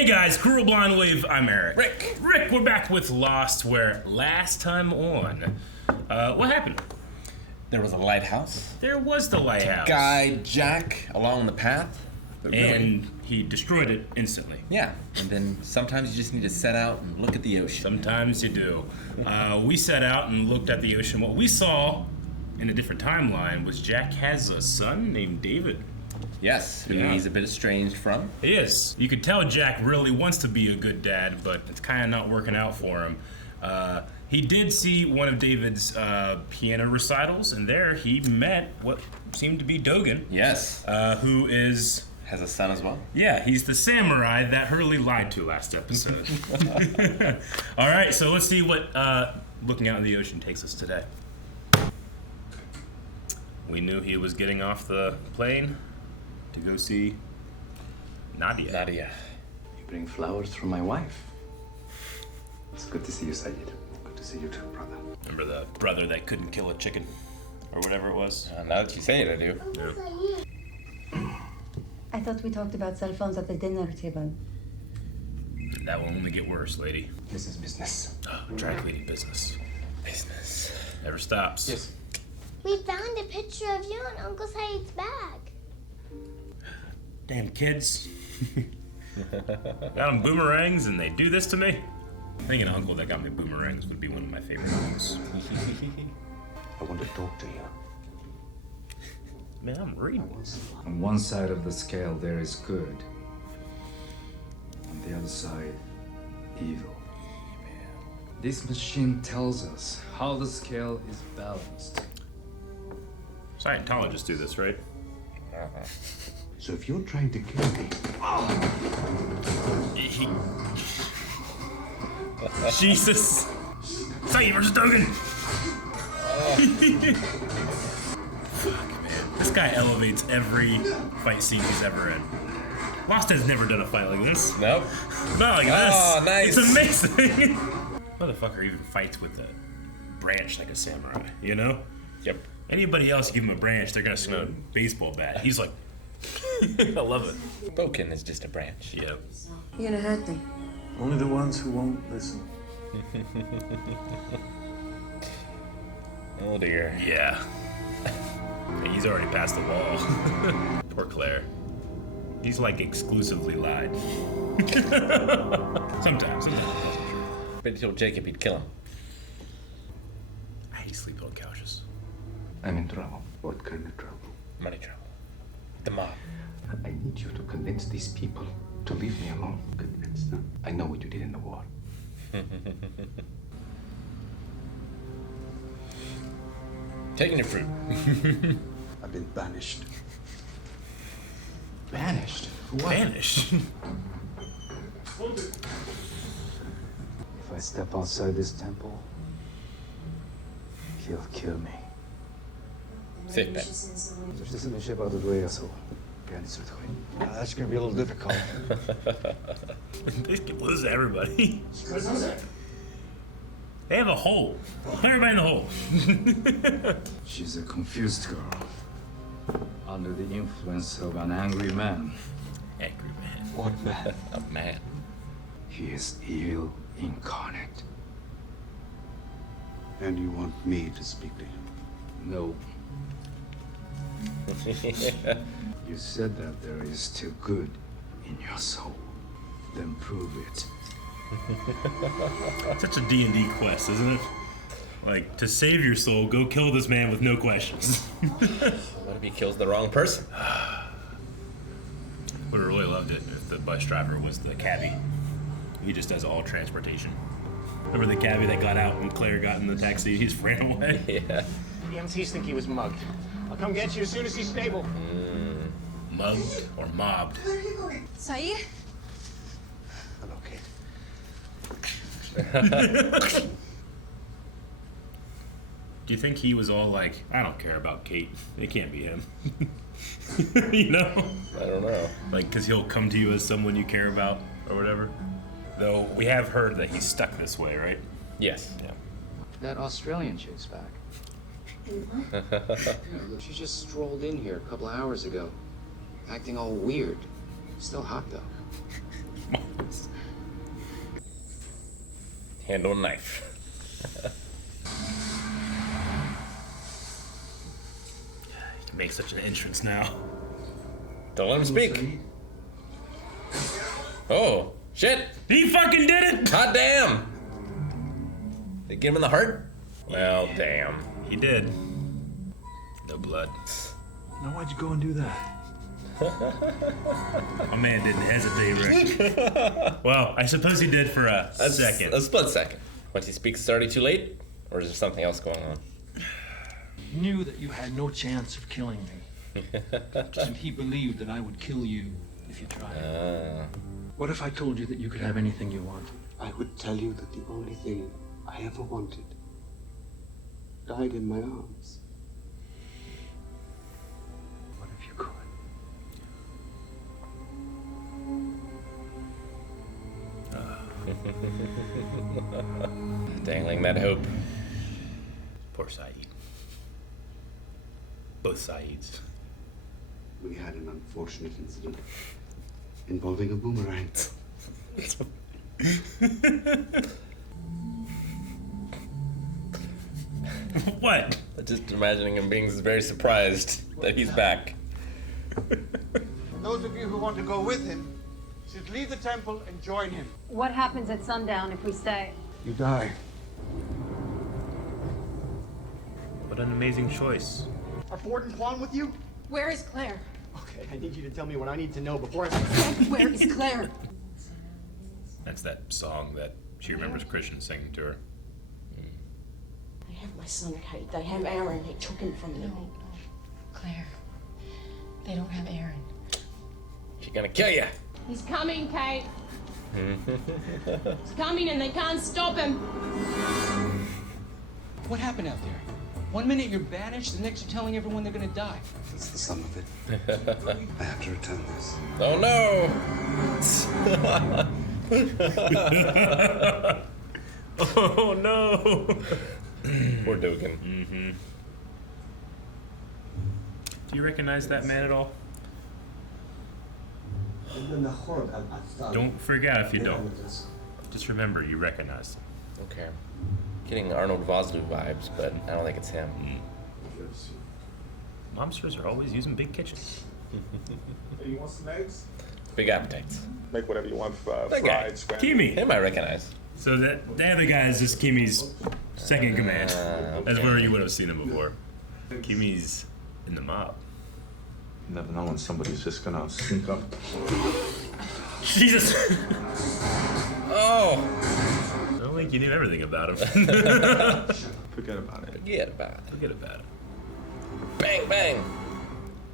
Hey guys, Cruel Blind Wave, I'm Eric. Rick, we're back with Lost, where last time on, what happened? there was a lighthouse. There was the lighthouse. Guide Jack along the path. But really, And he destroyed it instantly. yeah, and then sometimes you just need to set out and look at the ocean. Sometimes you do. We set out and looked at the ocean. What we saw in a different timeline was Jack has a son named David. Yes, who Yeah. he's a bit estranged from. He is. You could tell Jack really wants to be a good dad, but it's kind of not working out for him. He did see one of David's piano recitals, and there he met what seemed to be Dogen, Yes, who is... has a son as well. Yeah, he's the samurai that Hurley lied to last episode. All right, so let's see what looking out in the ocean takes us today. We knew he was getting off the plane to go see Nadia. You bring flowers from my wife. It's good to see you, Sayid. Good to see you too, brother. Remember the brother that couldn't kill a chicken? Or whatever it was? Now that you say it, I do. Yeah. I thought we talked about cell phones at the dinner table. That will only get worse, lady. This is business. Oh, dry cleaning business. Business. Never stops. Yes. We found a picture of you in Uncle Sayid's bag. Damn kids. Got them boomerangs and they do this to me? I think an uncle that got me boomerangs would be one of my favorite uncles. I want to talk to you. Man, I'm reading. On one side of the scale, there is good. On the other side, evil. This machine tells us how the scale is balanced. Scientologists do this, right? So if you're trying to kill me, Jesus! Sayid versus Dogen! Fuck, man. This guy elevates every fight scene he's ever in. Lost has never done a fight like this. Nope. Not like Oh, this. nice. It's amazing. Motherfucker even fights with a branch like a samurai, you know? Yep. Anybody else give him a branch, they're gonna swing a baseball bat. He's like, I love it. Boken is just a branch. Yep. You're gonna hurt me. Only the ones who won't listen. Oh dear. Yeah. Hey, he's already past the wall. Poor Claire. He's like exclusively lied. Sometimes. But he told Jacob he'd kill him. I hate sleeping on couches. I'm in trouble. What kind of trouble? Money trouble. The mob. I need you to convince these people to leave me alone. Convince them. I know what you did in the war. Taking your fruit. I've been banished. Banished? What? Vanished. If I step outside this temple, he'll kill me. Safe bet. Coś mi się bardzo długo jasło. Granicy odchodzi. That's gonna be a little difficult. They can lose everybody. They have a hole. Put everybody in the hole. She's a confused girl. Under the influence of an angry man. Angry man. What man? A man. He is evil incarnate. And you want me to speak to him? No. You said that there is still good in your soul. Then prove it. Such a D&D quest, isn't it? Like, to save your soul, go kill this man with no questions. What if he kills the wrong person? Would have really loved it if the bus driver was the cabbie. He just does all transportation. Remember the cabbie that got out when Claire got in the taxi? He just ran away. Yeah. The MTs think he was mugged. I'll come get you as soon as he's stable. Mugged or mobbed. Sayid? I'm okay. Do you think he was all like, I don't care about Kate. It can't be him. You know? I don't know. Like, because he'll come to you as someone you care about or whatever. Though we have heard that he's stuck this way, right? Yes. Yeah. That Australian chick's back. She just strolled in here a couple of hours ago, acting all weird. Still hot though. handle a knife. You can make such an entrance now. Don't let him speak. Oh, shit! He fucking did it! God damn! They get him in the heart? Well, damn. He did. No blood. Now why'd you go and do that? My man didn't hesitate, Rick. Well, I suppose he did for a second. A split second. Once he speaks, it's already too late? Or is there something else going on? Knew that you had no chance of killing me. And he believed that I would kill you if you tried. What if I told you that you could have anything you want? I would tell you that the only thing I ever wanted died in my arms. What if you could? Dangling that hope. Poor Sayid. Both Sayids. We had an unfortunate incident involving a boomerang. What? Just imagining him being very surprised that he's back. Those of you who want to go with him should leave the temple and join him. What happens at sundown if we stay? You die. What an amazing choice. Are Ford and Quan with you? Where is Claire? Okay, I need you to tell me what I need to know before I... Where is Claire? That's that song that she remembers Christian singing to her. They have my son, Kate. They have Aaron. They took him from me. No. Claire. They don't have Aaron. She's gonna kill you. He's coming, Kate. He's coming and they can't stop him. What happened out there? One minute you're banished, the next you're telling everyone they're gonna die. That's the sum of it. I have to return this. Oh no! Oh no! Poor Dogen. Mm-hmm. Do you recognize that man at all? Don't freak out if you don't. Just remember, you recognize him. Okay. Getting Arnold Vosloo vibes, but I don't think it's him. Monsters are always using big kitchens. You want some eggs? Big appetites. Make whatever you want, That guy. fried, scrambled. Keamy! Him I recognize. So that other guy is just Keamy's second in command. That's okay. where you would have seen him before. Keamy's in the mob. You never know when somebody's just gonna sneak up. Jesus! Oh! I don't think you knew everything about him. Forget about it. Forget about it. Forget about it. Bang, bang!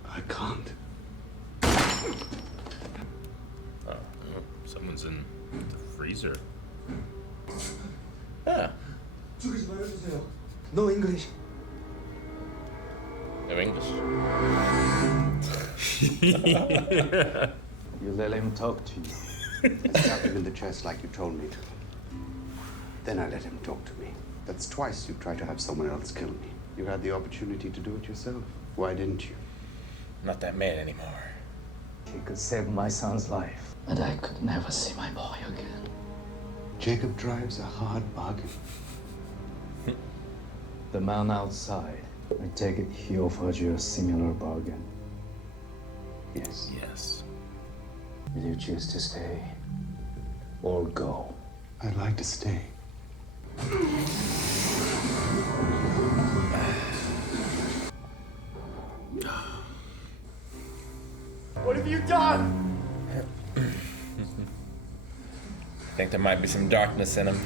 I can't. Oh, someone's in the freezer. Ah, No English. no English. You let him talk to you. I stabbed him in the chest like you told me to. Then I let him talk to me. That's twice you tried to have someone else kill me. You had the opportunity to do it yourself. Why didn't you? Not that man anymore. He could save my son's life, but I could never see my boy again. Jacob drives a hard bargain. The man outside, I take it he offered you a similar bargain. Yes. Yes. Will you choose to stay or go? I'd like to stay. What have you done? I think there might be some darkness in him.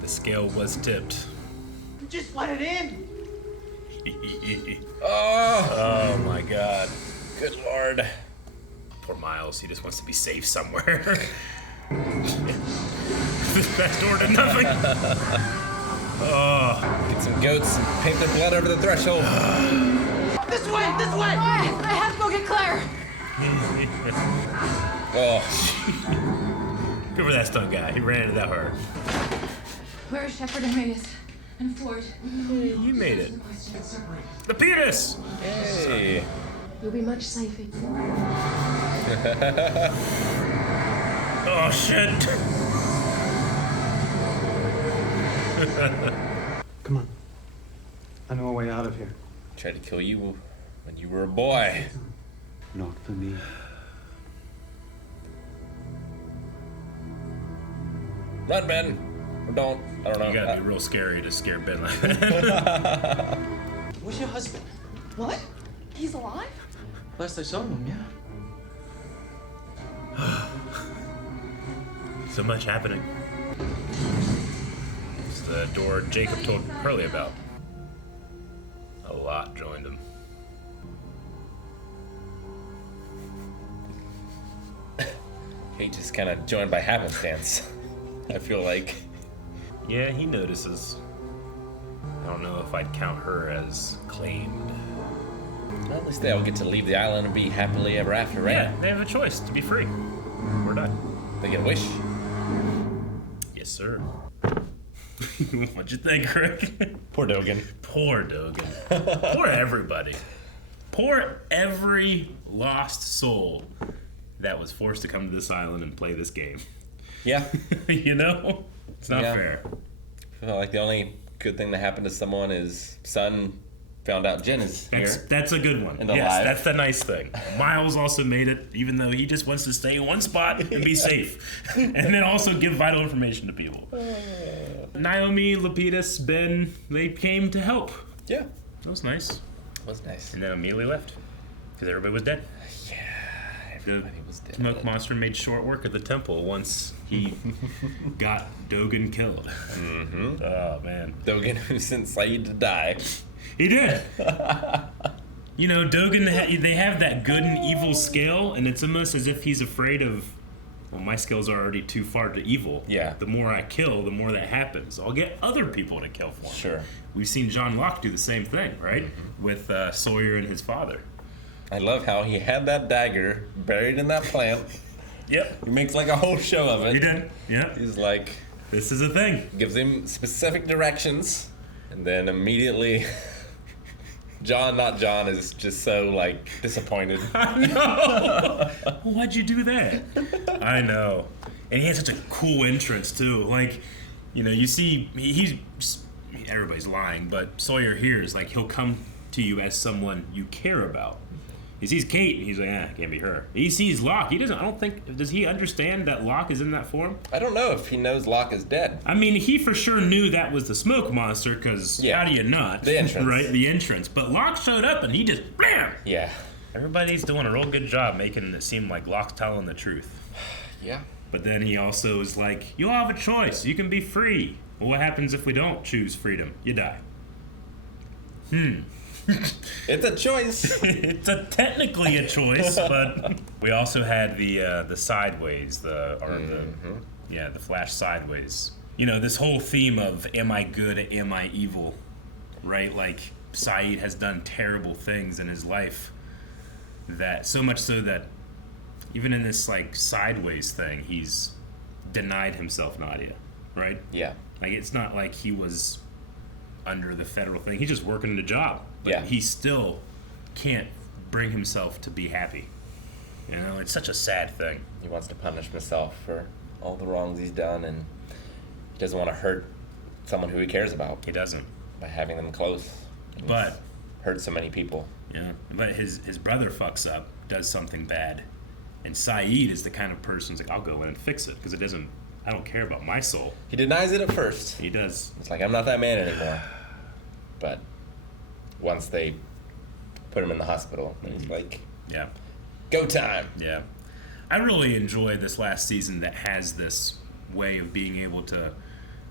The scale was tipped. Just let it in. Oh! Oh my god. Good lord. Poor Miles, he just wants to be safe somewhere. This back door to nothing. Oh. Get some goats and paint their blood over the threshold. This way! This way! I have to go get Claire! Oh. Good for that stunt guy. He ran into that hard. Where are Shepard and Reyes and Ford? Hey, you made it. The penis! Hey. You'll be much safer. Oh shit. Come on. I know a way out of here. Tried to kill you when you were a boy. Not for me. Run, Ben. Or don't. I don't know. You gotta be real scary to scare Ben like that. Where's your husband? What? He's alive? Last I saw him, yeah. So much happening. It's the door Jacob told Hurley about. A lot joined him. He just kind of joined by happenstance. I feel like. Yeah, he notices. I don't know if I'd count her as claimed. Well, at least they all get to leave the island and be happily ever after, right? Yeah, they have a choice to be free. We're done. They get a wish. Yes, sir. What'd you think, Rick? Poor Dogen. Poor Dogen. Poor everybody. Poor every lost soul that was forced to come to this island and play this game. Yeah. You know? It's not fair. I feel like the only good thing that happened to someone is Sun found out Jen is here. That's a good one. And yes, alive. that's the nice thing. Miles also made it, even though he just wants to stay in one spot and be safe. And then also give vital information to people. Naomi, Lapidus, Ben, they came to help. Yeah. That was nice. It was nice. And then immediately left. Because everybody was dead. Yeah, everybody was dead. Smoke Monster made short work of the temple once he got Dogen killed. Mm-hmm. Oh, man. Dogen, who sent Sayid to die. He did. You know, Dogen, they have that good and evil scale, and it's almost as if he's afraid of, well, my skills are already too far to evil. Yeah. The more I kill, the more that happens. I'll get other people to kill for me. Sure. We've seen John Locke do the same thing, right? Mm-hmm. With Sawyer and his father. I love how he had that dagger buried in that plant. Yep. He makes like a whole show of it. He did. Yep. He's like, this is a thing. Gives him specific directions, and then immediately not John is just so like disappointed. I know. Why'd you do that? I know. And he had such a cool entrance too. Like, you know, you see, everybody's lying, but Sawyer hears, like, he'll come to you as someone you care about. He sees Kate, and he's like, it can't be her. He sees Locke. He doesn't, I don't think, does he understand that Locke is in that form? I don't know if he knows Locke is dead. I mean, he for sure knew that was the smoke monster, because how do you not? The entrance. Right, the entrance. But Locke showed up, and he just, bam! Yeah. Everybody's doing a real good job making it seem like Locke's telling the truth. Yeah. But then he also is like, you'll have a choice. You can be free. Well, what happens if we don't choose freedom? You die. It's a choice. It's technically a choice, but we also had the sideways, the flash sideways. You know, this whole theme of am I good, am I evil, right? Like Sayid has done terrible things in his life, that so much so that even in this like sideways thing, he's denied himself Nadia, right? Yeah. Like it's not like he was under the federal thing. He's just working a job. But he still can't bring himself to be happy. You know, it's such a sad thing. He wants to punish himself for all the wrongs he's done, and he doesn't want to hurt someone who he cares about. He doesn't. By having them close. But hurt so many people. Yeah. But his brother fucks up, does something bad. And Sayid is the kind of person who's like, I'll go in and fix it, because I don't care about my soul. He denies it at first. He does. It's like, I'm not that man anymore. But once they put him in the hospital, he's like, yeah, go time. Yeah. I really enjoy this last season that has this way of being able to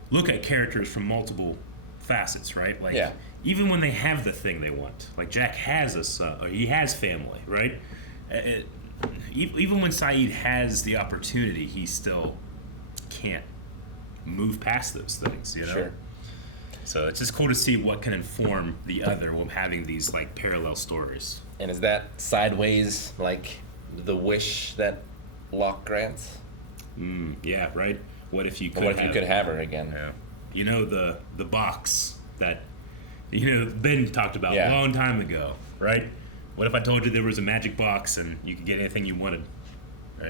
look at characters from multiple facets, right? Like, even when they have the thing they want, like Jack has a son, or he has family, right? Even when Sayid has the opportunity, he still can't move past those things, you know? Sure. So it's just cool to see what can inform the other while having these like parallel stories. And is that sideways like the wish that Locke grants? Yeah, right. What if you could? What if you could have her again? Yeah. You know the box that Ben talked about a long time ago, right? What if I told you there was a magic box and you could get anything you wanted,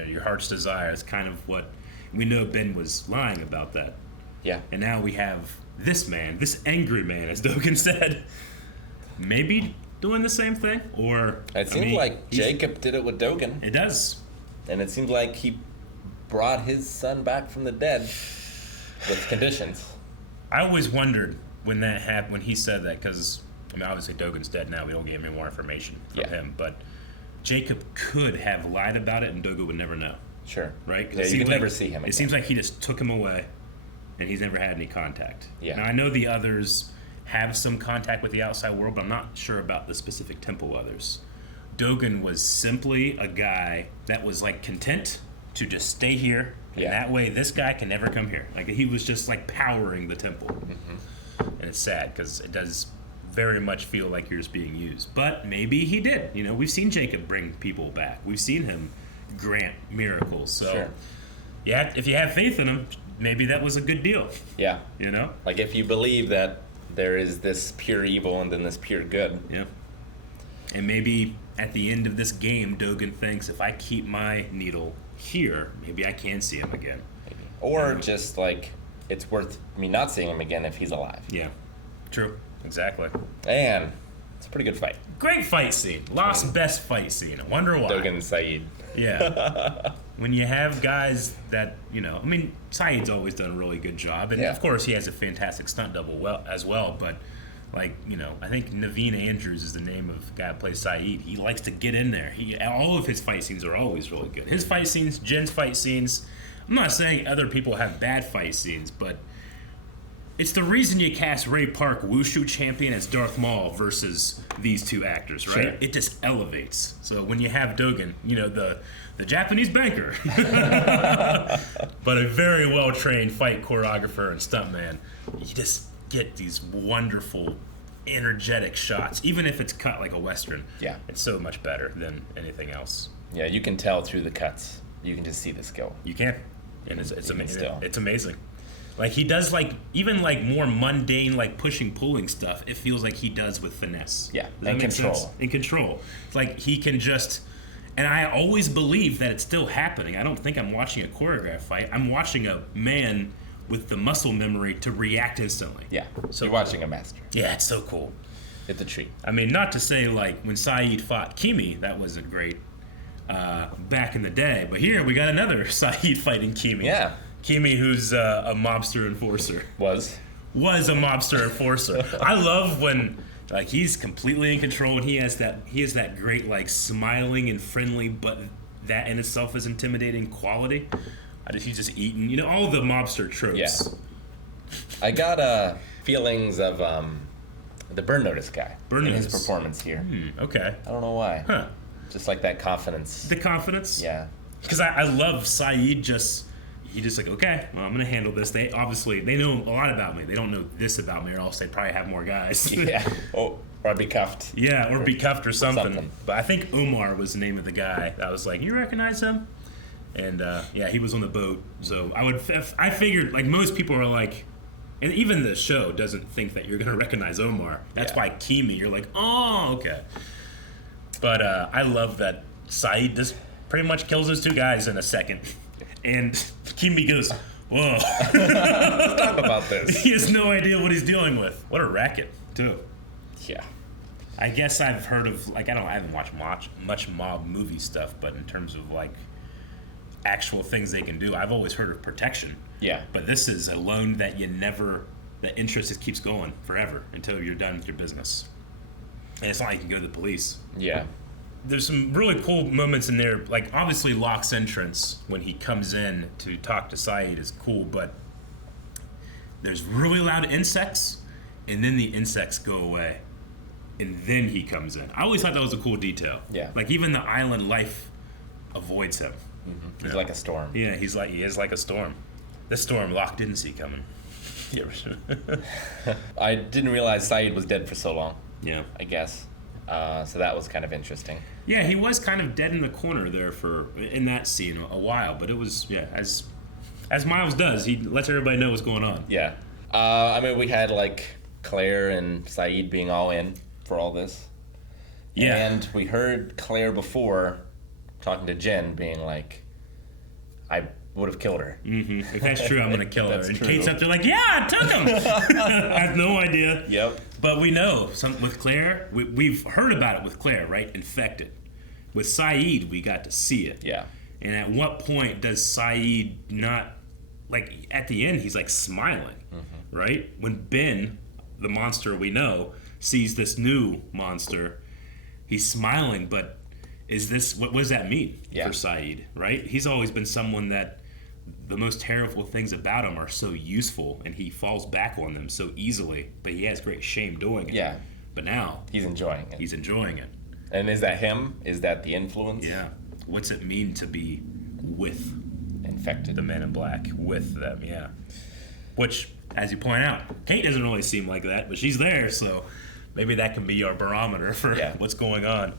your heart's desire? It's kind of what we know. Ben was lying about that. Yeah. And now we have this man, this angry man, as Dogen said, maybe doing the same thing? Or It seems like Jacob did it with Dogen. It does. And it seems like he brought his son back from the dead with conditions. I always wondered when that happened, when he said that, because, I mean, obviously Dogen's dead now. We don't get any more information from him. But Jacob could have lied about it and Dogen would never know. Sure. Right? Yeah, you could never see him again. It seems like he just took him away and he's never had any contact. Yeah. Now, I know the others have some contact with the outside world, but I'm not sure about the specific temple others. Dogen was simply a guy that was like content to just stay here, and that way this guy can never come here. Like he was just like powering the temple. And it's sad because it does very much feel like you're just being used. But maybe he did. You know, we've seen Jacob bring people back. We've seen him grant miracles. So yeah, if you have faith in him, maybe that was a good deal. Yeah. You know? Like if you believe that there is this pure evil and then this pure good. Yeah. And maybe at the end of this game, Dogen thinks if I keep my needle here, maybe I can see him again. Maybe. Or just like it's worth me not seeing him again if he's alive. Yeah. True. Exactly. And it's a pretty good fight. Great fight scene. Locke's best fight scene. I wonder why. Dogen and Sayid. Yeah. When you have guys that, you know, I mean, Sayid's always done a really good job. And of course he has a fantastic stunt double as well, but like, you know, I think Naveen Andrews is the name of the guy that plays Sayid. He likes to get in there. All of his fight scenes are always really good. His fight scenes, Jen's fight scenes. I'm not saying other people have bad fight scenes, but it's the reason you cast Ray Park, Wushu champion, as Darth Maul versus these two actors, right? Sure. It just elevates. So when you have Dogen, you know, the Japanese banker, but a very well-trained fight choreographer and stuntman, you just get these wonderful, energetic shots, even if it's cut like a Western. Yeah. It's so much better than anything else. Yeah, you can tell through the cuts. You can just see the skill. You can. And it's amazing. Still. It's amazing. Like he does like even like more mundane like pushing pulling stuff. It feels like he does with finesse. Yeah, Does that and make control. sense? In control. It's like he can just, and I always believe that it's still happening. I don't think I'm watching a choreographed fight. I'm watching a man with the muscle memory to react instantly. Yeah. So you're watching a master. Yeah, it's so cool. It's a treat. I mean, not to say like when Sayid fought Keamy, that was a great back in the day. But here we got another Sayid fighting Keamy. Yeah. Keamy, who's a mobster enforcer. Was a mobster enforcer. I love when like he's completely in control and he has that great like smiling and friendly, but that in itself is intimidating quality. He's just eating, you know, all the mobster tropes. Yeah. I got feelings of the Burn Notice guy in his performance here. Okay. I don't know why. Huh. Just like that confidence. The confidence? Yeah. Because I love Sayid he just like, okay, well, I'm going to handle this. They know a lot about me. They don't know this about me or else they'd probably have more guys. Yeah. Oh, or I'd be cuffed. Yeah, or be cuffed or something. But I think Omar was the name of the guy. I was like, you recognize him? And yeah, he was on the boat. So I figured like most people are like, and even the show doesn't think that you're going to recognize Omar. That's why Keamy, you're like, oh, okay. But I love that Sayid just pretty much kills those two guys in a second. And Keamy goes, whoa. Let's talk about this. He has no idea what he's dealing with. What a racket, too. Yeah. I guess I've heard of, like, I haven't watched much mob movie stuff, but in terms of, like, actual things they can do, I've always heard of protection. Yeah. But this is a loan that the interest just keeps going forever until you're done with your business. And it's not like you can go to the police. Yeah. There's some really cool moments in there. Like, obviously, Locke's entrance when he comes in to talk to Sayid is cool, but there's really loud insects, and then the insects go away, and then he comes in. I always thought that was a cool detail. Yeah. Like, even the island life avoids him. He's like a storm. Yeah, he is like a storm. This storm Locke didn't see coming. I didn't realize Sayid was dead for so long. Yeah. I guess. So that was kind of interesting. Yeah, he was kind of dead in the corner there in that scene a while, but it was, as Miles does, he lets everybody know what's going on. Yeah. I mean, we had like Claire and Sayid being all in for all this. Yeah. And we heard Claire before talking to Jen being like, I would have killed her. If that's true, I'm gonna kill her. That's And true. Kate's up there like, yeah, I took him. I have no idea. Yep. But we know with Claire, we've heard about it with Claire, right? Infected. With Sayid, we got to see it. Yeah. And at what point does Sayid not, like, at the end, he's like smiling, right? When Ben, the monster we know, sees this new monster, he's smiling, but what does that mean for Sayid, right? He's always been someone that the most terrible things about him are so useful, and he falls back on them so easily, but he has great shame doing it. Yeah. But now He's enjoying it. he's enjoying it. And is that him? Is that the influence? Yeah. What's it mean to be with Infected. the Men in Black? With them, yeah. Which, as you point out, Kate doesn't really seem like that, but she's there, so maybe that can be our barometer for what's going on.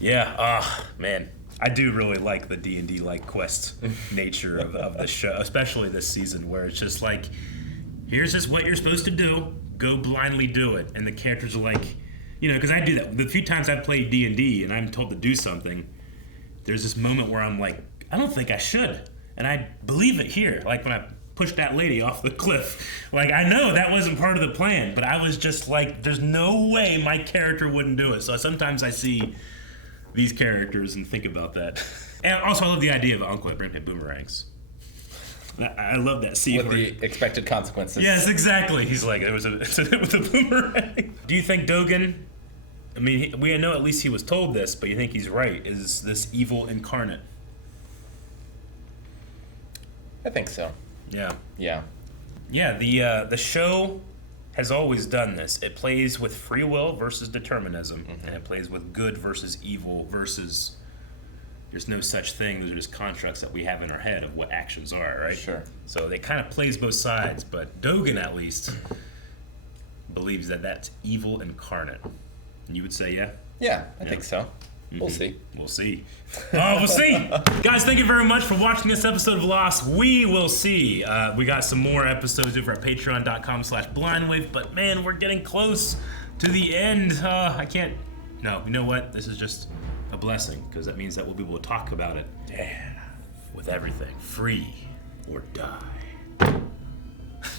Yeah, man. I do really like the D&D like quest nature of the show, especially this season, where it's just like, here's just what you're supposed to do, go blindly do it, and the characters are like, because I do that. The few times I've played D&D and I'm told to do something, there's this moment where I'm like, I don't think I should, and I believe it here. Like when I pushed that lady off the cliff, like I know that wasn't part of the plan, but I was just like, there's no way my character wouldn't do it. So sometimes I see these characters and think about that. And also I love the idea of Uncle that bring him boomerangs. I love that scene. With the expected consequences. Yes, exactly. He's like, it was with a boomerang. Do you think Dogen, I mean, we know at least he was told this, but you think he's right, is this evil incarnate? I think so. Yeah. Yeah. Yeah, the show has always done this. It plays with free will versus determinism, and it plays with good versus evil versus there's no such thing. Those are just constructs that we have in our head of what actions are, right? Sure. So they kind of plays both sides, but Dogen at least believes that that's evil incarnate. And you would say, yeah? Yeah, I think so. We'll see. We'll see. We'll see. Guys, thank you very much for watching this episode of Lost. We will see. We got some more episodes over at patreon.com/blindwave, but man, we're getting close to the end. I can't. No, you know what? This is just a blessing, because that means that we'll be able to talk about it. Yeah. With everything. Free or die.